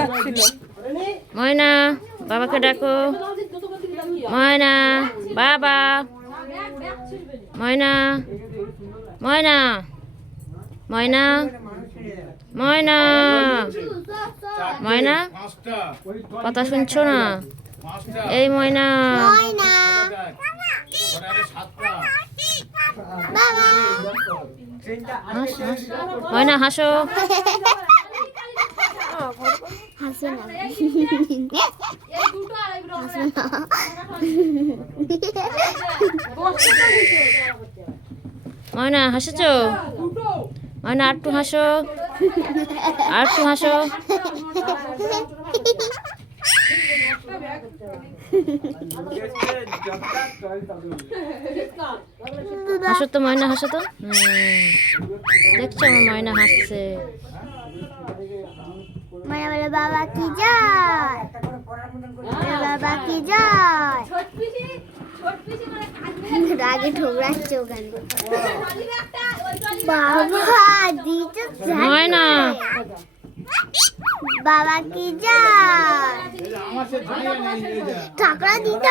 লাগছিল। ময়না বাবাকে ডাকো। ময়না বাবা। ময়না ময়না ময়না ময়না ময়না কথা শুনছো না? এই ময়না ময়না হাসো। ময়না হাসেছ? ময়না আরটু হাসো, আরটু হাসো। হাসো তো ময়না, হাসো তো। দেখছো আমার ময়না হাসছে। ময়না বলে বাবা কি যায়, বাবা কি যায়। রাগে ঠোকরাচ্ছে ওখানে। বাবা দিতে ময়না বাবা কি যায়, ঠাকুরা দিতে